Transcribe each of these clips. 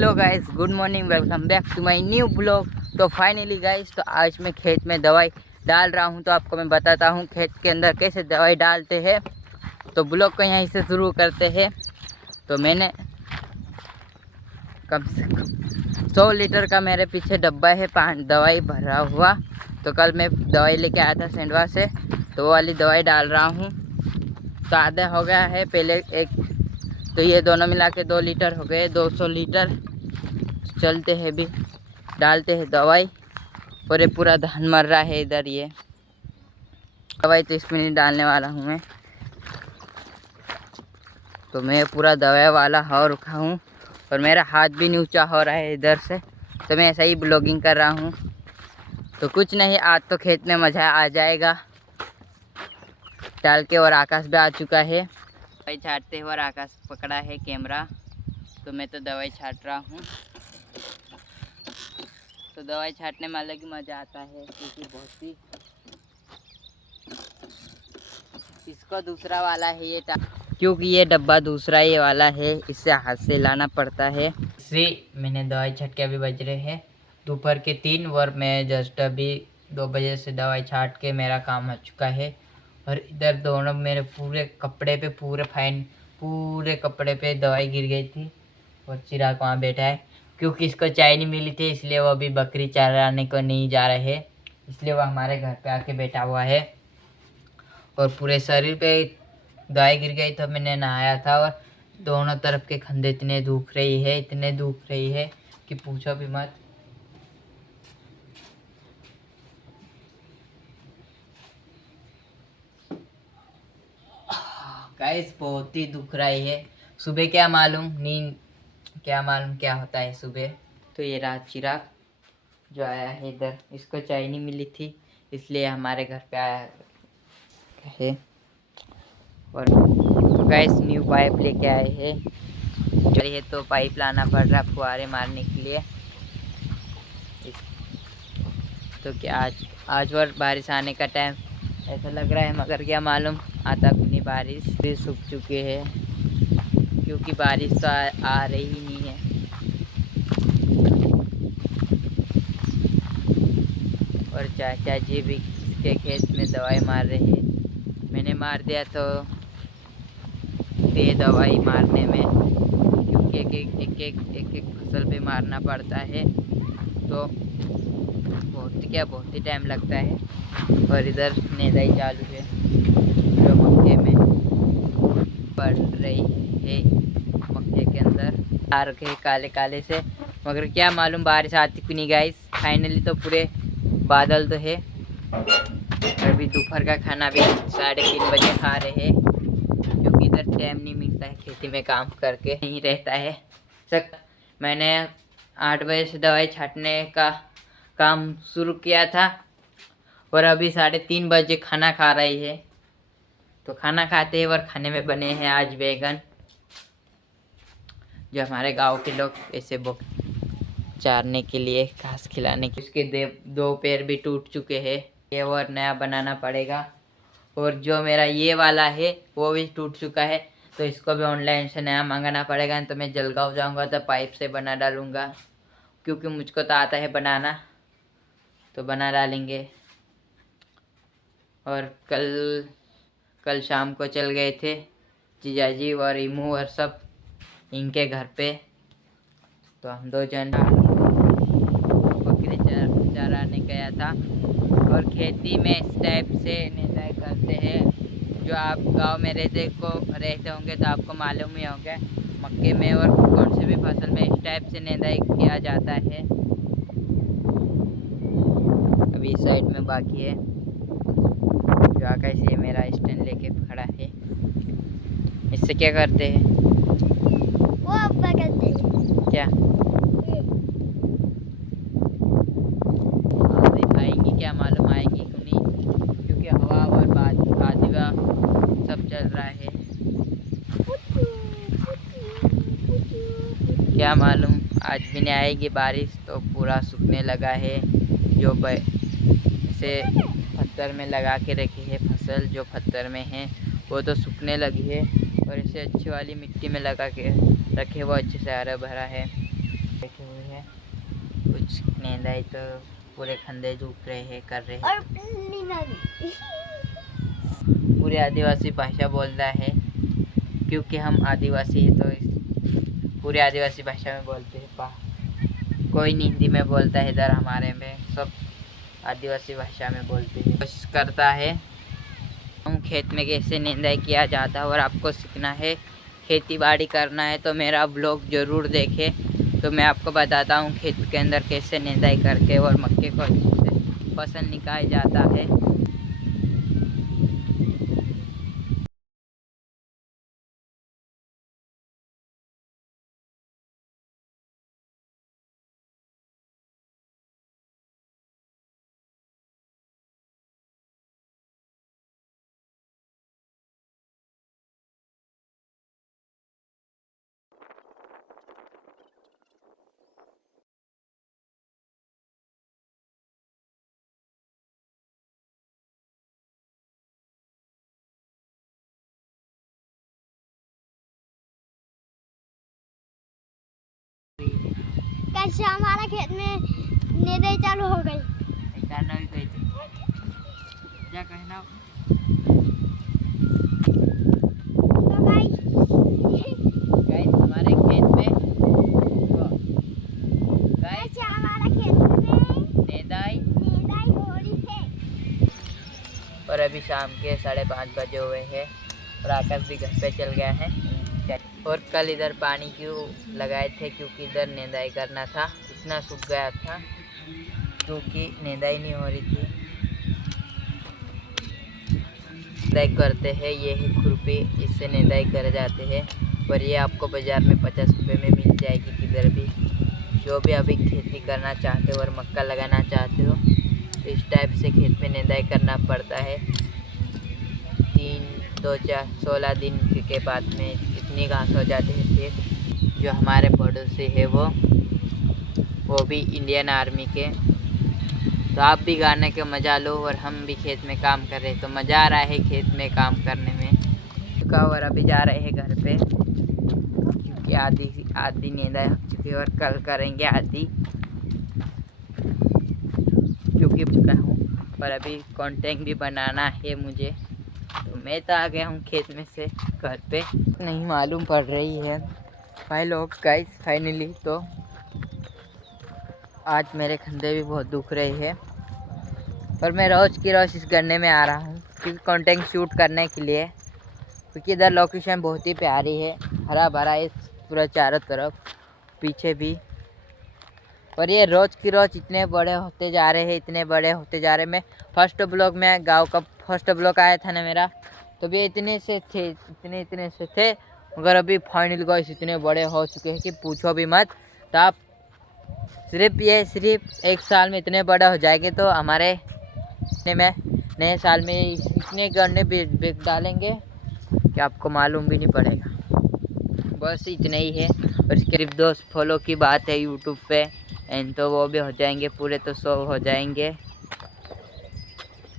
Hello guys, good morning, welcome back to my new blog. तो finally guys, तो आज मैं खेत में दवाई डाल रहा हूं। तो आपको मैं बताता हूं खेत के अंदर कैसे दवाई डालते हैं। तो ब्लॉग को यहीं से शुरू करते हैं। तो मैंने कम से कम 100 लीटर का मेरे पीछे डब्बा है दवाई भरा हुआ। तो कल मैं दवाई लेके आया था सेंडवा से, तो वो वाली दवाई डाल रहा हूँ। तो आधा हो गया है पहले एक, तो ये दोनों मिला के 2 लीटर हो गए, 200 लीटर। चलते हैं भी, डालते हैं दवाई। और ये पूरा धान मर रहा है इधर। ये दवाई तो इसमें नहीं डालने वाला हूँ मैं। तो मैं पूरा दवाई वाला हो रखा हूँ और मेरा हाथ भी नीचा हो रहा है इधर से। तो मैं ऐसा ही ब्लॉगिंग कर रहा हूँ। तो कुछ नहीं, आज तो खेत में मज़ा आ जाएगा डाल के। और आकाश भी आ चुका है दवाई छाटते हुए, और आकाश पकड़ा है कैमरा। तो मैं तो दवाई छाट रहा हूँ। तो दवाई छाटने में अलग ही मज़ा आता है, क्योंकि बहुत ही इसको दूसरा वाला है ये, क्योंकि ये डब्बा दूसरा ही वाला है, इससे हाथ से लाना पड़ता है। इसे मैंने दवाई छाट के अभी बज रहे हैं दोपहर के 3, और मैं जस्ट अभी 2 बजे से दवाई छाट के मेरा काम हो चुका है। और इधर दोनों मेरे पूरे कपड़े पे पूरे कपड़े पे दवाई गिर गई थी। और चिराग वहाँ बैठा है, क्योंकि इसको चाय नहीं मिली थी, इसलिए वो अभी बकरी चराने को नहीं जा रहे, इसलिए वो हमारे घर पे आके बैठा हुआ है। और पूरे शरीर पे दवाई गिर गई। तो मैंने नहाया था, और दोनों तरफ के खंधे इतने दुख रही है कि पूछो भी मत। गाइस, बहुत ही दुख रही है। सुबह क्या मालूम क्या होता है सुबह। तो ये रात चिराग जो आया है इधर, इसको चाय नहीं मिली थी, इसलिए हमारे घर पे आया है। और तो गाइस, न्यू पाइप लेके आए हैं। जो ये तो पाइप लाना पड़ रहा फुहारे मारने के लिए। तो क्या आज और बारिश आने का टाइम ऐसा लग रहा है, मगर क्या मालूम आता कि नहीं। बारिश भी सूख चुके हैं, क्योंकि बारिश तो आ रही ही नहीं है। और चाचा जी भी इसके खेत में दवाई मार रहे हैं। मैंने मार दिया तो ये दवाई मारने में, क्योंकि एक फसल पे मारना पड़ता है, तो बहुत ही टाइम लगता है। और इधर निदाई चालू है, जो मक्के में पड़ रही है। मक्के के अंदर आ रखे हैं काले काले से, मगर क्या मालूम बारिश आती क्यों नहीं। गाइस, फाइनली तो पूरे बादल तो है। अभी दोपहर का खाना भी 3:30 बजे खा रहे हैं, क्योंकि इधर टाइम नहीं मिलता है, खेती में काम करके नहीं रहता है। मैंने 8 बजे से दवाई छाटने का काम शुरू किया था, और अभी 3:30 बजे खाना खा रही है। तो खाना खाते हैं, और खाने में बने हैं आज बैगन, जो हमारे गांव के लोग ऐसे चारने के लिए, घास खिलाने के। उसके 2 पैर भी टूट चुके हैं, ये और नया बनाना पड़ेगा। और जो मेरा ये वाला है वो भी टूट चुका है, तो इसको भी ऑनलाइन से नया मंगाना पड़ेगा। तो मैं जलगांव जाऊंगा तो पाइप से बना डालूंगा, क्योंकि मुझको तो आता है बनाना, तो बना डालेंगे। और कल शाम को चल गए थे जीजाजी और इमू और सब इनके घर पे। तो हम 2 जन बकरी चराने गया था। और खेती में इस टाइप से निदाई करते हैं। जो आप गांव में रहते होंगे तो आपको मालूम ही होगा, मक्के में और कौन से भी फसल में इस टाइप से निदाई किया जाता है। अभी साइड में बाकी है, जो आकाश से मेरा स्टैंड लेके खड़ा है। इससे क्या करते हैं, वो अब्बा करते हैं। क्या आएंगी, क्या मालूम आएंगी क्यों नहीं, क्योंकि हवा और बादल सब चल रहा है। क्या मालूम आज भी नहीं आएगी बारिश। तो पूरा सूखने लगा है, जो इसे पत्थर में लगा के रखी है फसल, जो पत्थर में है वो तो सूखने लगी है। और इसे अच्छी वाली मिट्टी में लगा के रखे, वो अच्छे से हरा भरा है। बैठे हुए हैं, कुछ नेंदाई तो पूरे खंदे झुक रहे हैं, कर रहे हैं। और नीना भी। पूरे आदिवासी भाषा बोलता है, क्योंकि हम आदिवासी हैं तो पूरे आदिवासी भाषा में बोलते हैं। कोई हिंदी में बोलता है, इधर हमारे में सब आदिवासी भाषा में बोलते हैं। कोशिश करता है हम खेत में कैसे निंदाई किया जाता है और आपको सीखना है, खेती बाड़ी करना है तो मेरा ब्लॉग ज़रूर देखें। तो मैं आपको बताता हूँ खेत के अंदर कैसे निंदाई करके और मक्के को फसल निकाला जाता है। कैसे हमारा खेत में निदाई चालू हो गई। करना भी गई थी, क्या कहना। तो गाइस हमारे खेत में कैसे हमारा खेत में निदाई हो रही है। और अभी शाम के 5:30 बजे हुए हैं और आकाश भी घर पे चल गया है। और कल इधर पानी क्यों लगाए थे, क्योंकि इधर निदाई करना था, इतना सूख गया था क्योंकि निदाई नहीं हो रही थी। निदाई करते हैं, ये है खुरपी, इससे निदाई कर जाते हैं और ये आपको बाज़ार में 50 रुपये में मिल जाएगी किधर भी। जो भी अभी खेती करना चाहते हो और मक्का लगाना चाहते हो तो इस टाइप से खेत में निदाई करना पड़ता है। 16 दिन के बाद में इतनी घास हो जाती है। फिर जो हमारे पड़ोसी है वो भी इंडियन आर्मी के, तो आप भी गाने के मज़ा लो और हम भी खेत में काम कर रहे हैं, तो मज़ा आ रहा है खेत में काम करने में। और अभी जा रहे हैं घर पे क्योंकि आधी निदाई हो चुकी है और कल करेंगे आधी, क्योंकि चुका हूँ और अभी कंटेंट भी बनाना है मुझे। तो मैं तो आ गया हूँ खेत में से घर पे, नहीं मालूम पड़ रही है भाई लोग। गाइस फाइनली तो आज मेरे कंधे भी बहुत दुख रहे हैं और मैं रोज़ की रोज़ इस गन्ने में आ रहा हूँ क्योंकि कंटेंट शूट करने के लिए, क्योंकि इधर लोकेशन बहुत ही प्यारी है, हरा भरा है पूरा चारों तरफ, पीछे भी। और ये रोज़ की रोज़ इतने बड़े होते जा रहे हैं, इतने बड़े होते जा रहे हैं। मैं फर्स्ट ब्लॉग में गांव का फर्स्ट ब्लॉग आया था ना मेरा, तो भी इतने से थे, इतने से थे, मगर अभी फाइनल गाइस इतने बड़े हो चुके हैं कि पूछो भी मत। तो आप सिर्फ 1 साल में इतने बड़े हो जाएंगे तो हमारे नए साल में इतने गन्ने बेच डालेंगे कि आपको मालूम भी नहीं पड़ेगा। बस इतना ही है। और इसके सिर्फ 2 फॉलो की बात है यूट्यूब पे, एंड तो वो भी हो जाएंगे पूरे, तो 100 हो जाएंगे।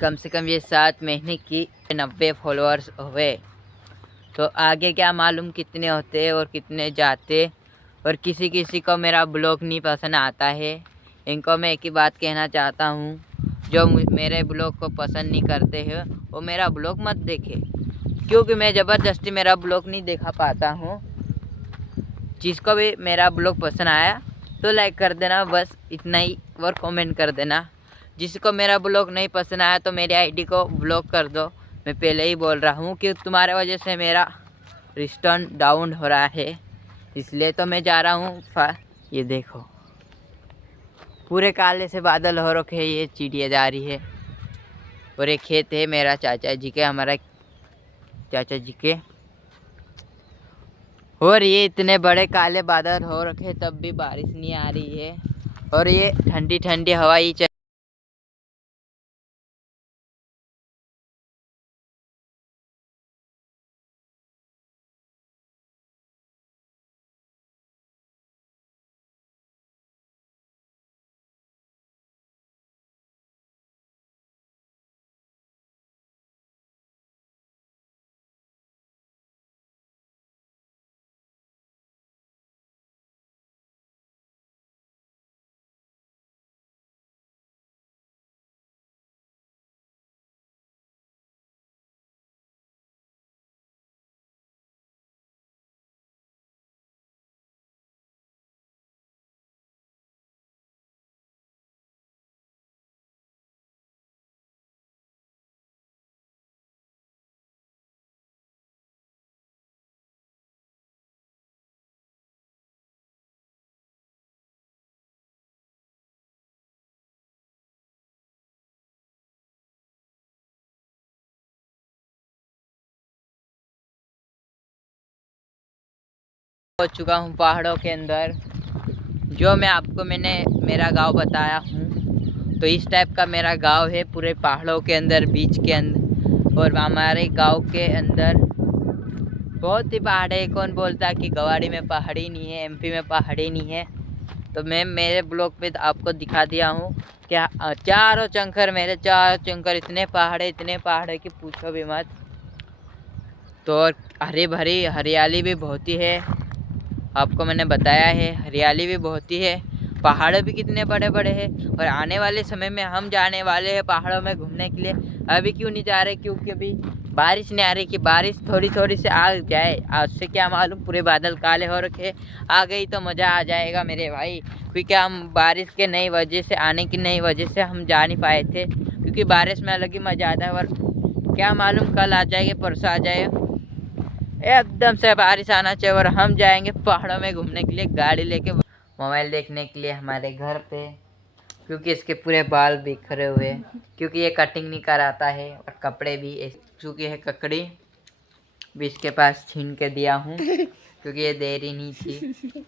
कम से कम ये 7 महीने की 90 फॉलोअर्स हुए, तो आगे क्या मालूम कितने होते और कितने जाते। और किसी किसी को मेरा ब्लॉग नहीं पसंद आता है, इनको मैं एक ही बात कहना चाहता हूँ, जो मेरे ब्लॉग को पसंद नहीं करते हैं वो मेरा ब्लॉग मत देखे, क्योंकि मैं ज़बरदस्ती मेरा ब्लॉग नहीं देखा पाता हूँ। जिसको भी मेरा ब्लॉग पसंद आया तो लाइक कर देना, बस इतना ही, और कमेंट कर देना। जिसको मेरा ब्लॉग नहीं पसंद आया तो मेरी आईडी को ब्लॉक कर दो। मैं पहले ही बोल रहा हूँ कि तुम्हारे वजह से मेरा रिस्टर्न डाउन हो रहा है, इसलिए तो मैं जा रहा हूँ। ये देखो पूरे काले से बादल हो रखे हैं, ये चिड़िया जा रही है। और एक खेत है मेरा चाचा जी के, हमारा चाचा जी के, और ये इतने बड़े काले बादल हो रखे तब भी बारिश नहीं आ रही है, और ये ठंडी ठंडी हवा ही हो चुका हूँ पहाड़ों के अंदर, जो मैंने मेरा गांव बताया हूँ। तो इस टाइप का मेरा गांव है, पूरे पहाड़ों के अंदर, बीच के अंदर। और हमारे गांव के अंदर बहुत ही पहाड़ है। कौन बोलता है कि गवाड़ी में पहाड़ी नहीं है, एमपी में पहाड़ी नहीं है। तो मैं मेरे ब्लॉग पे आपको दिखा दिया हूँ क्या चारों चंकर इतने पहाड़ है कि पूछो भी मत। तो और हरी भरी हरियाली भी बहुत ही है, आपको मैंने बताया है, हरियाली भी बहुत ही है। पहाड़ भी कितने बड़े बड़े हैं। और आने वाले समय में हम जाने वाले हैं पहाड़ों में घूमने के लिए। अभी क्यों नहीं जा रहे, क्योंकि अभी बारिश नहीं आ रही। कि बारिश थोड़ी थोड़ी से आ जाए, आज से क्या मालूम, पूरे बादल काले हो रखे, आ गई तो मज़ा आ जाएगा मेरे भाई। क्योंकि हम बारिश के नई वजह से, आने की नई वजह से हम जा नहीं पाए थे, क्योंकि बारिश में अलग ही मज़ा आता है। और क्या मालूम कल आ जाएगी, परसों आ जाए, एकदम से बारिश आना चाहिए और हम जाएंगे पहाड़ों में घूमने के लिए, गाड़ी लेके, मोबाइल देखने के लिए हमारे घर पे। क्योंकि इसके पूरे बाल बिखरे हुए हैं, क्योंकि ये कटिंग नहीं कराता है। और कपड़े भी चूँकि है ककड़ी भी इसके पास छीन के दिया हूँ, क्योंकि ये देरी नहीं थी।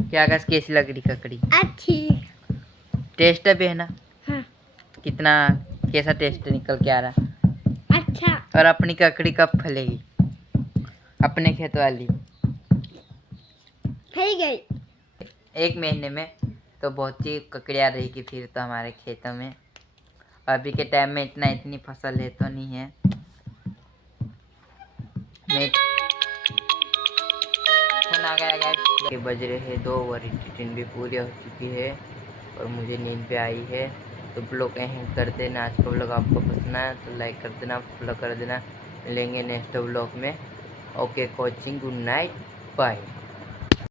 क्या कस कैसी लग रही ककड़ी? अच्छी। टेस्ट भी है ना? हाँ। कितना कैसा टेस्ट निकल के आ रहा? अच्छा। और अपनी ककड़ी कब फलेगी, अपने खेत वाली? फैल गई 1 महीने में। तो बहुत ही ककड़ियाँ रहेगी फिर तो हमारे खेतों में। अभी के टाइम में इतनी फसल है तो नहीं है। फोन आ गया गाइस। बज रहे हैं 2 और ट्रेन भी पूरी हो चुकी है और मुझे नींद पे आई है। तो ब्लॉग यहीं कर देना। आज का ब्लॉग आपको पसंद आया तो लाइक कर देना, फॉलो कर देना। मिलेंगे नेक्स्ट ब्लॉग में। Okay coaching, good night, bye.